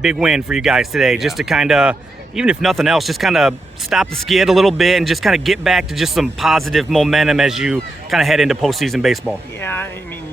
big win for you guys today, just to kind of, even if nothing else, just kind of stop the skid a little bit and just kind of get back to just some positive momentum as you kind of head into postseason baseball. Yeah, I mean,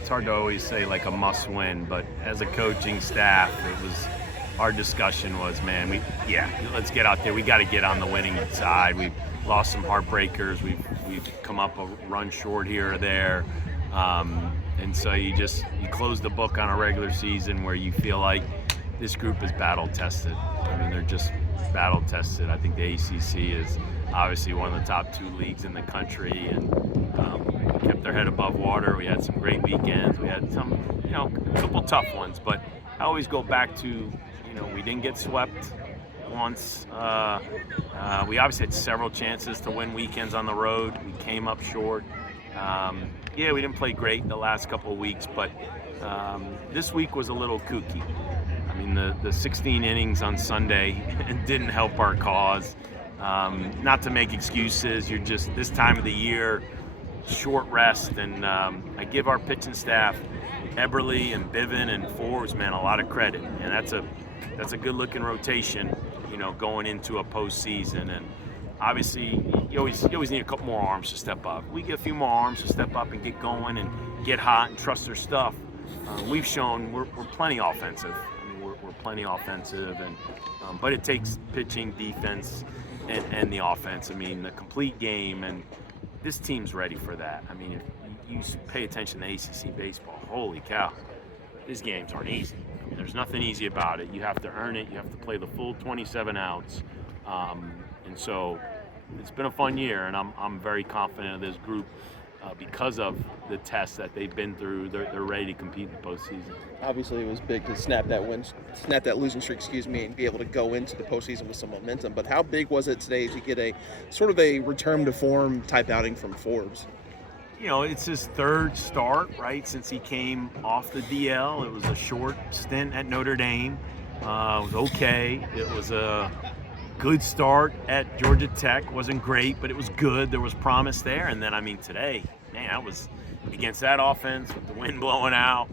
it's hard to always say like a must win, but as a coaching staff, our discussion was, man, let's get out there. We got to get on the winning side. We've lost some heartbreakers. We've come up a run short here or there. And so you close the book on a regular season where you feel like this group is battle tested. I mean, they're just battle tested. I think the ACC is obviously one of the top 2 leagues in the country, and kept their head above water. We had some great weekends. We had some, a couple tough ones, but I always go back to, we didn't get swept once. We obviously had several chances to win weekends on the road. We came up short. We didn't play great the last couple of weeks, but this week was a little kooky. I mean, the 16 innings on Sunday didn't help our cause. Not to make excuses, you're just this time of the year, short rest, and I give our pitching staff, Eberle and Bivin and Forbes, man, a lot of credit, and that's a good-looking rotation, going into a postseason. And obviously, you always need a couple more arms to step up. We get a few more arms to step up and get going and get hot and trust their stuff. We've shown we're plenty offensive. I mean, we're plenty offensive, and but it takes pitching, defense, and the offense. I mean, the complete game, and this team's ready for that. I mean, if you pay attention to ACC baseball, holy cow, these games aren't easy. I mean, there's nothing easy about it. You have to earn it. You have to play the full 27 outs. And so it's been a fun year, and I'm very confident of this group because of the tests that they've been through. They're ready to compete in the postseason. Obviously, it was big to snap that losing streak, and be able to go into the postseason with some momentum. But how big was it today to get a sort of a return to form type outing from Forbes? It's his third start, right, since he came off the DL. It was a short stint at Notre Dame. It was okay. It was a good start at Georgia Tech. Wasn't great, but it was good. There was promise there. And then, I mean, today, man, that was against that offense with the wind blowing out.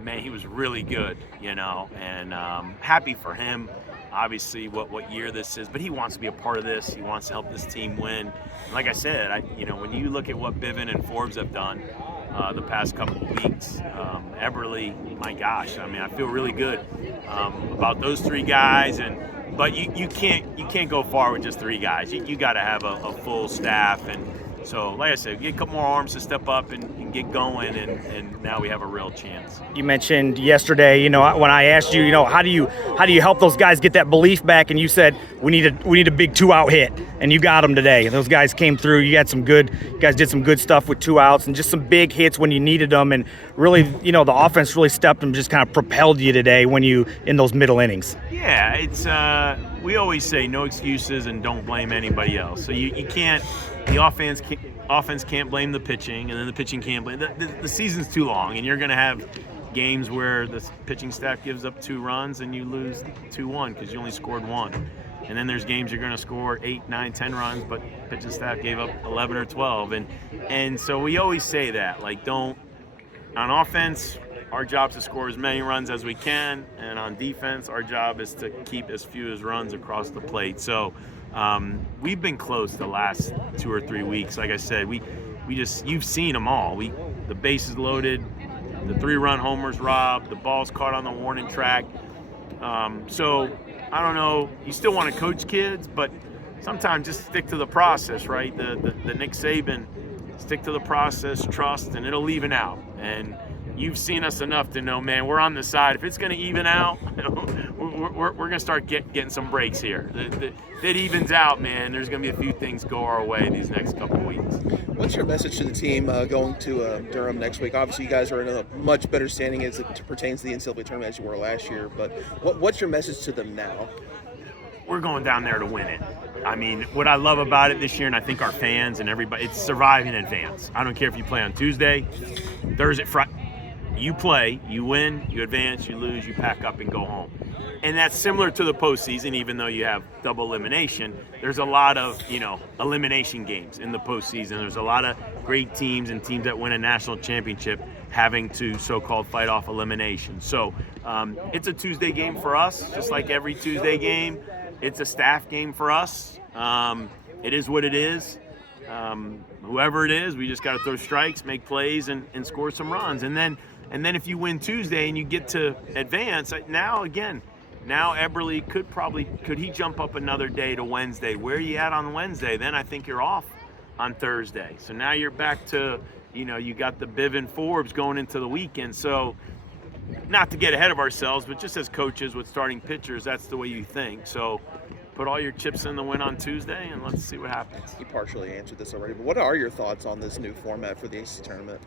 Man, he was really good, and happy for him. Obviously, what year this is, but he wants to be a part of this. He wants to help this team win. And like I said, when you look at what Bivin and Forbes have done the past couple of weeks, Eberle, my gosh, I mean, I feel really good about those 3 guys. But you can't go far with just 3 guys. You got to have a full staff, and so like I said, get a couple more arms to step up and get going, and now we have a real chance. You mentioned yesterday, when I asked you, how do you help those guys get that belief back, and you said we need a big 2-out hit, and you got them today. Those guys came through. You guys did some good stuff with 2 outs and just some big hits when you needed them, and really, the offense really stepped and just kind of propelled you today in those middle innings. Yeah, it's we always say no excuses and don't blame anybody else. So you can't. The offense can't blame the pitching, and then the pitching can't blame. The season's too long, and you're going to have games where the pitching staff gives up 2 runs and you lose 2-1 because you only scored 1. And then there's games you're going to score 8, 9, 10 runs, but pitching staff gave up 11 or 12. And so we always say that, like, on offense, our job is to score as many runs as we can, and on defense, our job is to keep as few as runs across the plate. So we've been close the last 2 or 3 weeks. Like I said, you've seen them all. The bases loaded, the 3-run homers robbed, the balls caught on the warning track. So I don't know. You still want to coach kids, but sometimes just stick to the process, right? The Nick Saban, stick to the process, trust, and it'll even out. And you've seen us enough to know, man, we're on the side. If it's going to even out, we're going to start getting some breaks here. If it evens out, man, there's going to be a few things go our way these next couple of weeks. What's your message to the team going to Durham next week? Obviously, you guys are in a much better standing as it pertains to the NCAA tournament as you were last year, but what's your message to them now? We're going down there to win it. I mean, what I love about it this year, and I think our fans and everybody, it's survive in advance. I don't care if you play on Tuesday, Thursday, Friday. You play, you win, you advance, you lose, you pack up and go home. And that's similar to the postseason, even though you have double elimination. There's a lot of, elimination games in the postseason. There's a lot of great teams and teams that win a national championship having to so-called fight off elimination. So It's a Tuesday game for us, just like every Tuesday game. It's a staff game for us. It is what it is. Whoever it is, we just got to throw strikes, make plays, and score some runs. And then if you win Tuesday and you get to advance, now Eberle could he jump up another day to Wednesday? Where are you at on Wednesday? Then I think you're off on Thursday. So now you're back to, you got the Biv and Forbes going into the weekend. So not to get ahead of ourselves, but just as coaches with starting pitchers, that's the way you think. So put all your chips in the win on Tuesday, and let's see what happens. You partially answered this already, but what are your thoughts on this new format for the ACC tournament?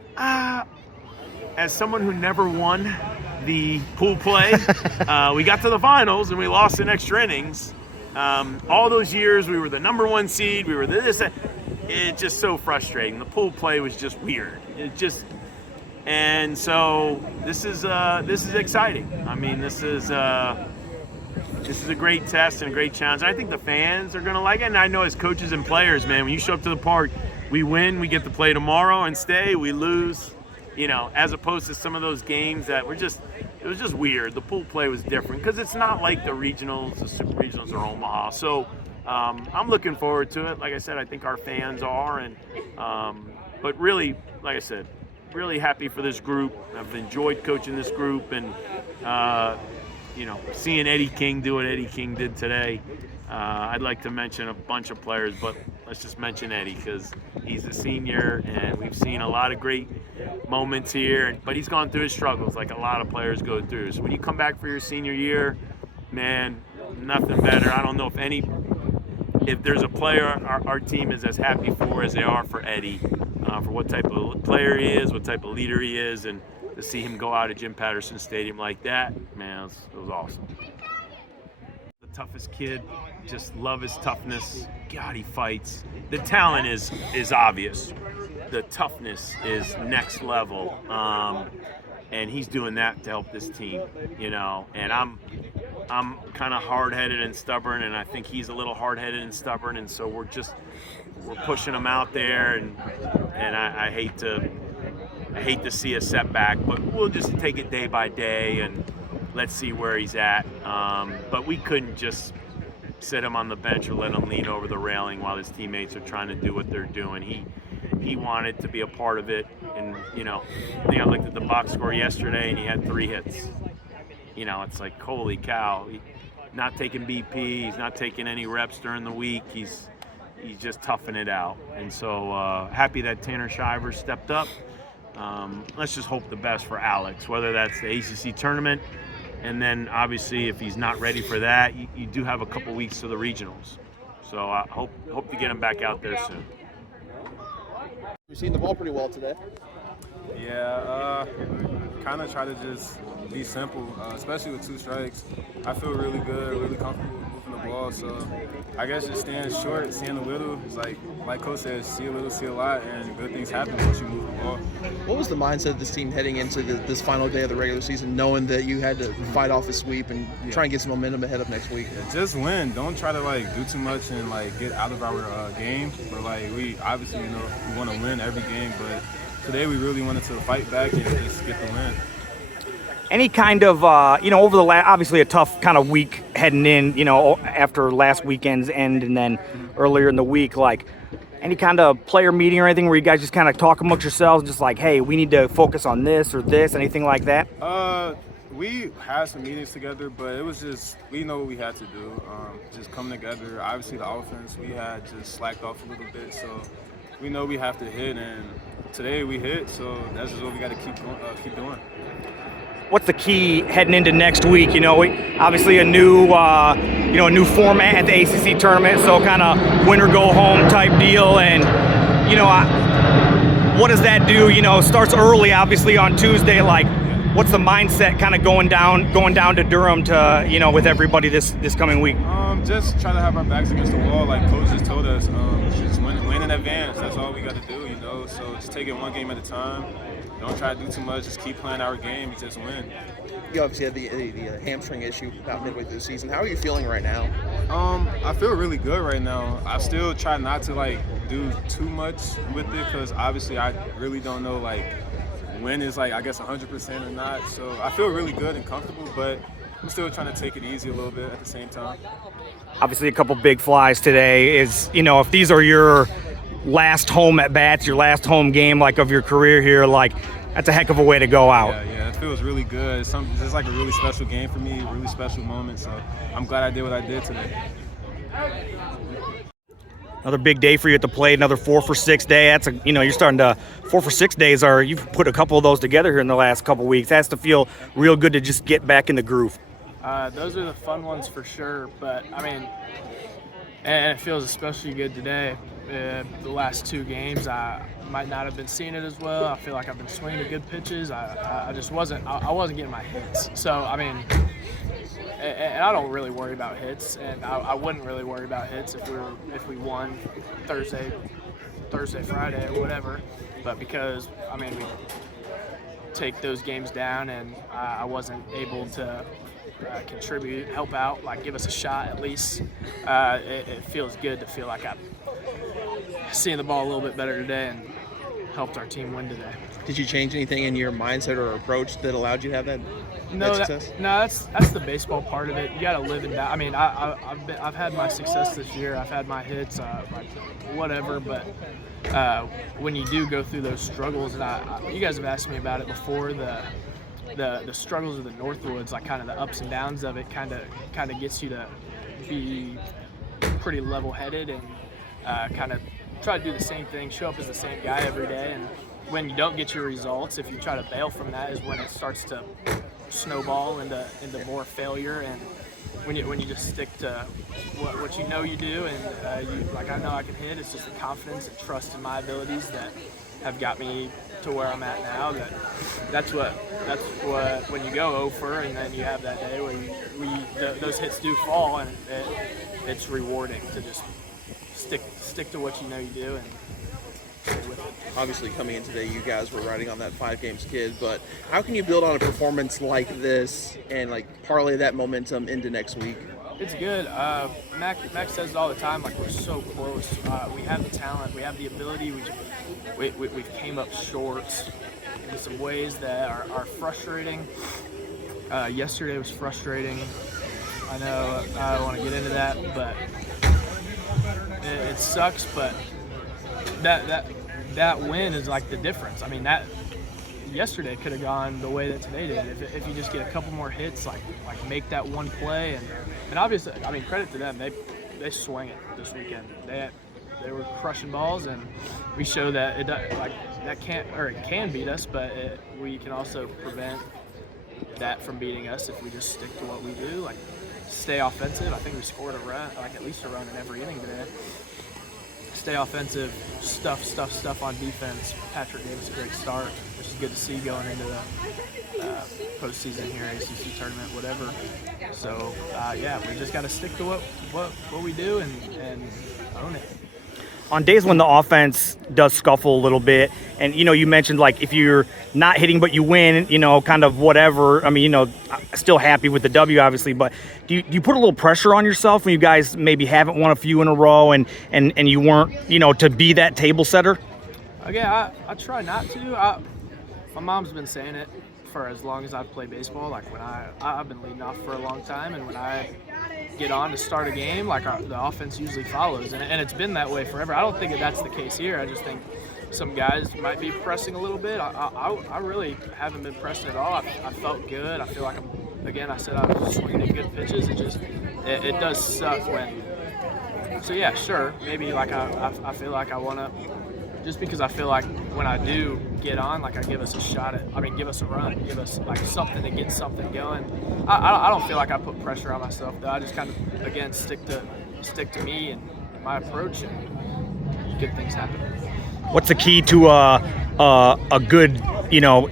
As someone who never won the pool play, we got to the finals and we lost in extra innings. All those years we were the number 1 seed, we were this. It's just so frustrating. The pool play was just weird. And so this is exciting. I mean, this is a great test and a great challenge. I think the fans are going to like it. And I know as coaches and players, man, when you show up to the park, we win, we get to play tomorrow and stay, we lose, as opposed to some of those games that it was just weird. The pool play was different because it's not like the regionals, the super regionals or Omaha. So I'm looking forward to it. Like I said, I think our fans are. But really, like I said, really happy for this group. I've enjoyed coaching this group and, seeing Eddie King do what Eddie King did today. I'd like to mention a bunch of players, but let's just mention Eddie because he's a senior and we've seen a lot of great moments here, but he's gone through his struggles like a lot of players go through. So when you come back for your senior year, man, nothing better. I don't know if there's a player our team is as happy for as they are for Eddie, for what type of player he is, what type of leader he is, and to see him go out at Jim Patterson Stadium like that, man, it was awesome. The toughest kid, just love his toughness. God, he fights. The talent is obvious. The toughness is next level, and he's doing that to help this team, And I'm kind of hard-headed and stubborn, and I think he's a little hard-headed and stubborn, and so we're pushing him out there, and I hate to see a setback, but we'll just take it day by day and let's see where he's at. But we couldn't just sit him on the bench or let him lean over the railing while his teammates are trying to do what they're doing. He wanted to be a part of it, and I think I looked at the box score yesterday and he had 3 hits. It's like, holy cow. He's not taking BP, he's not taking any reps during the week, he's just toughing it out. And so happy that Tanner Shiver stepped up. Let's just hope the best for Alex, whether that's the ACC tournament, and then obviously if he's not ready for that, you do have a couple weeks to the regionals. So I hope to get him back out there soon. You're seeing the ball pretty well today. Yeah, kind of try to just be simple, especially with 2 strikes. I feel really good, really comfortable moving the ball. So I guess just staying short, seeing a little. It's like Coach says, see a little, see a lot, and good things happen once you move the ball. What was the mindset of this team heading into this final day of the regular season, knowing that you had to fight off a sweep and try and get some momentum ahead of next week? Yeah, just win. Don't try to do too much and get out of our game. But we obviously we want to win every game, but today we really wanted to fight back and just get the win. Any kind of, over the obviously a tough kind of week heading in, after last weekend's end and then earlier in the week, any kind of player meeting or anything where you guys just kind of talk amongst yourselves, just hey, we need to focus on this or this, anything like that? We had some meetings together, but it was just, we know what we had to do, just come together. Obviously the offense, we had just slacked off a little bit, so we know we have to hit, and today we hit, so that's just what we got to keep doing. What's the key heading into next week? Obviously a new format at the ACC tournament, so kind of win or go home type deal. And what does that do? Starts early, obviously on Tuesday. What's the mindset kind of going down to Durham to with everybody this coming week? Just try to have our backs against the wall, like Coach just told us. Just win in advance. That's all we got to do. So just take it one game at a time. Don't try to do too much. Just keep playing our game and just win. You obviously had the hamstring issue about midway through the season. How are you feeling right now? I feel really good right now. I still try not to do too much with it because obviously I really don't know win is like, I guess, 100% or not. So I feel really good and comfortable, but I'm still trying to take it easy a little bit at the same time. Obviously, a couple big flies today. Is, if these are your last home at bats, your last home game like of your career here, like that's a heck of a way to go out. Yeah, it feels really good. It's like a really special game for me, a really special moment. So I'm glad I did what I did today. Another big day for you at the plate, another 4 for 6 day. That's you're starting to 4 for 6 days you've put a couple of those together here in the last couple of weeks. It has to feel real good to just get back in the groove. Those are the fun ones for sure, but I mean, and it feels especially good today. The last 2 games, I might not have been seeing it as well. I feel like I've been swinging the good pitches. I just wasn't. I wasn't getting my hits. So I mean, and I don't really worry about hits, and I wouldn't really worry about hits if we won Thursday, Friday, or whatever. But because I mean, we take those games down, and I wasn't able to contribute, help out, like give us a shot at least. It feels good to feel like I'm seeing the ball a little bit better today and helped our team win today. Did you change anything in your mindset or approach that allowed you to have that success? That's the baseball part of it. You got to live and die. I mean, I've had my success this year. I've had my hits, like whatever. But when you do go through those struggles, and you guys have asked me about it before, the struggles of the Northwoods, like kind of the ups and downs of it, kind of gets you to be pretty level-headed and kind of try to do the same thing, show up as the same guy every day. And when you don't get your results, if you try to bail from that, is when it starts to snowball into more failure. And when you just stick to what you know you do, and you, like, I know I can hit, it's just the confidence and trust in my abilities that have got me to where I'm at now. That's what when you go 0 for, and then you have that day where those hits do fall, and it's rewarding to just stick to what you know you do and stay with it. Obviously, coming in today, you guys were riding on that 5-game skid, but how can you build on a performance like this and like parlay that momentum into next week? It's good. Mac says it all the time, like, we're so close. We have the talent, we have the ability. We came up short in some ways that are frustrating. Yesterday was frustrating. I know I don't want to get into that, but it sucks. But that win is like the difference. I mean, that yesterday could have gone the way that today did. If you just get a couple more hits, like make that one play, and obviously, I mean, credit to them, they swung it this weekend. They were crushing balls, and we show that it can beat us, but we can also prevent that from beating us if we just stick to what we do, like stay offensive. I think we scored a run, like at least a run in every inning today. Stay offensive, stuff on defense. Patrick gave us a great start, which is good to see going into the postseason here, ACC tournament, whatever. So yeah, we just got to stick to what we do and own it. On days when the offense does scuffle a little bit, and you mentioned, like, if you're not hitting but you win, kind of whatever. I mean, still happy with the W, obviously, but do you put a little pressure on yourself when you guys maybe haven't won a few in a row and you weren't, to be that table setter? Yeah, I try not to. My mom's been saying it for as long as I've played baseball. Like, when I've been leading off for a long time, and when I get on to start a game, like, the offense usually follows, and it's been that way forever. I don't think that's the case here. I just think some guys might be pressing a little bit. I really haven't been pressing at all. I felt good. I feel like I said I was swinging at good pitches. It does suck when. So yeah, sure, maybe like I feel like I want to. Just because I feel like when I do get on, like, I give us a shot give us a run, give us like something to get something going. I don't feel like I put pressure on myself though. I just kind of, again, stick to me and my approach, and good things happen. What's the key to a good,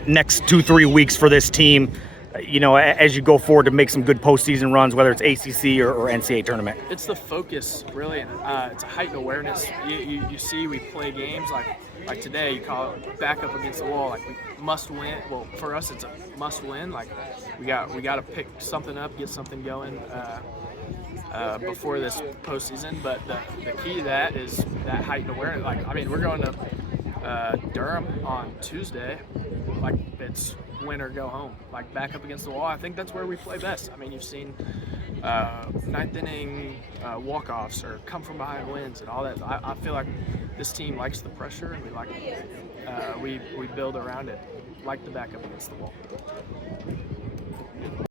next 2-3 weeks for this team, as you go forward to make some good postseason runs, whether it's ACC or NCAA tournament? It's the focus, really. It's a heightened awareness. You see, we play games like today. You call it back up against the wall. Like, we must win. Well, for us, it's a must win. Like, we got to pick something up, get something going before this postseason. But the key to that is that heightened awareness. Like, I mean, we're going to Durham on Tuesday, like it's win or go home, like back up against the wall. I think that's where we play best. I mean, you've seen ninth inning walk-offs or come from behind wins and all that. I feel like this team likes the pressure, and we build around it, like the back up against the wall.